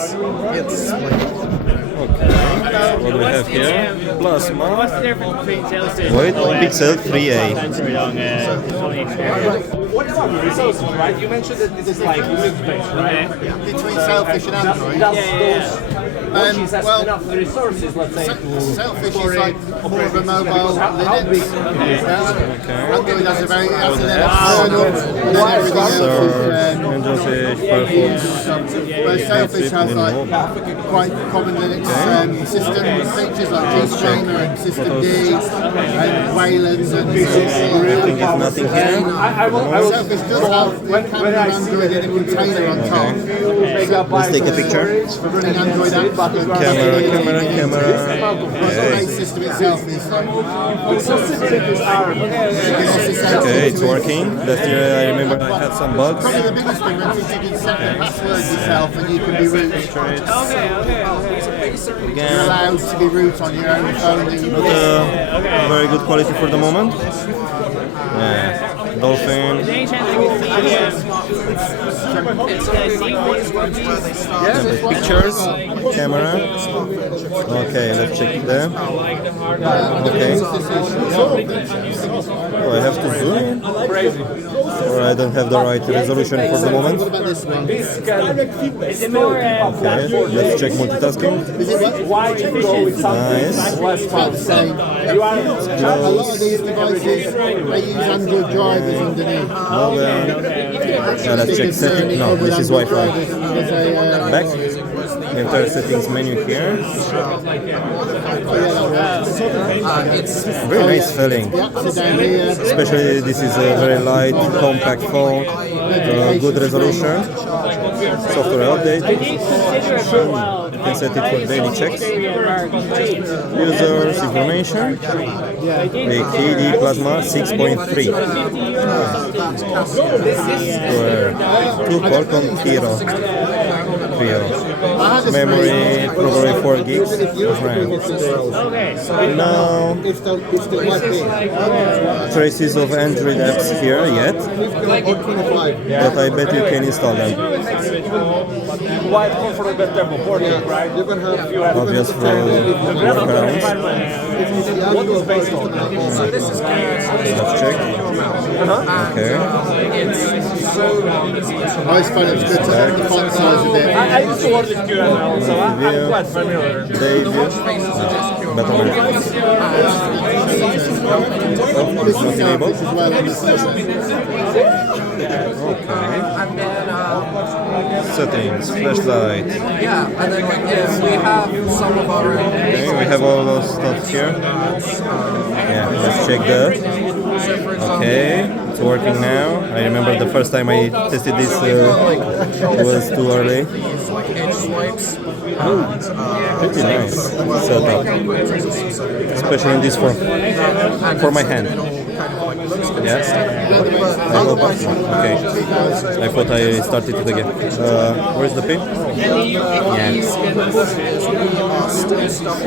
It's like Okay, what do we have here? Plasma. What's the difference between selfish Wait, Pixel 3A. What about the resources, right? You mentioned that this is like mix-based, right? between Selfish and Android. That's well, enough of the resources, let's say, Selfish is like more of a mobile Linux. Android has a very has an external, and then everything else is Windows 8, Firefox. where Selfish has like quite common Linux system features like GStreamer and System D and Waylands and There's nothing here. Selfish does have the camera Android in a container on top. Let's take a picture. For running Android apps. Camera. The base system itself is Okay, it's working. Last year I remember I had some bugs. probably the biggest thing when you can set the passwords yourself and you can be root. You're Again, allowed to be root on your own phone. not very good quality for the moment. Yeah. Dolphin. Pictures, camera. Okay, let's check them. Okay. Oh, I have to zoom in? Or I don't have the right resolution for the moment. What about this one? Okay, let's check multitasking. Nice. About the same. A lot of these devices, they use Android drivers underneath. Yeah, let's check settings. No, this is Wi-Fi. Back. Enter settings menu here. Very nice feeling. Especially this is a very light, compact phone. Good resolution. Software update. You can set it for daily checks. Users information. KD Plasma 6.3. Two Qualcomm Trio. Memory probably 4 gigs of RAM. Now traces of Android apps here yet, but I bet you can install them. Obvious for workarounds. Let's check. Okay. I always find it's good to have the font size a bit. I used to work with QML, so I'm quite familiar. Better. It's not enabled. Settings, flashlight. Yeah, and then we have some of our Okay, we have all those stuff here. Yeah, let's check that. Okay, it's working now. I remember the first time I tested this, it was too early. Pretty nice setup, especially in this form for my hand. Yes. Okay. I thought I started it again. Where's the pin? Yeah.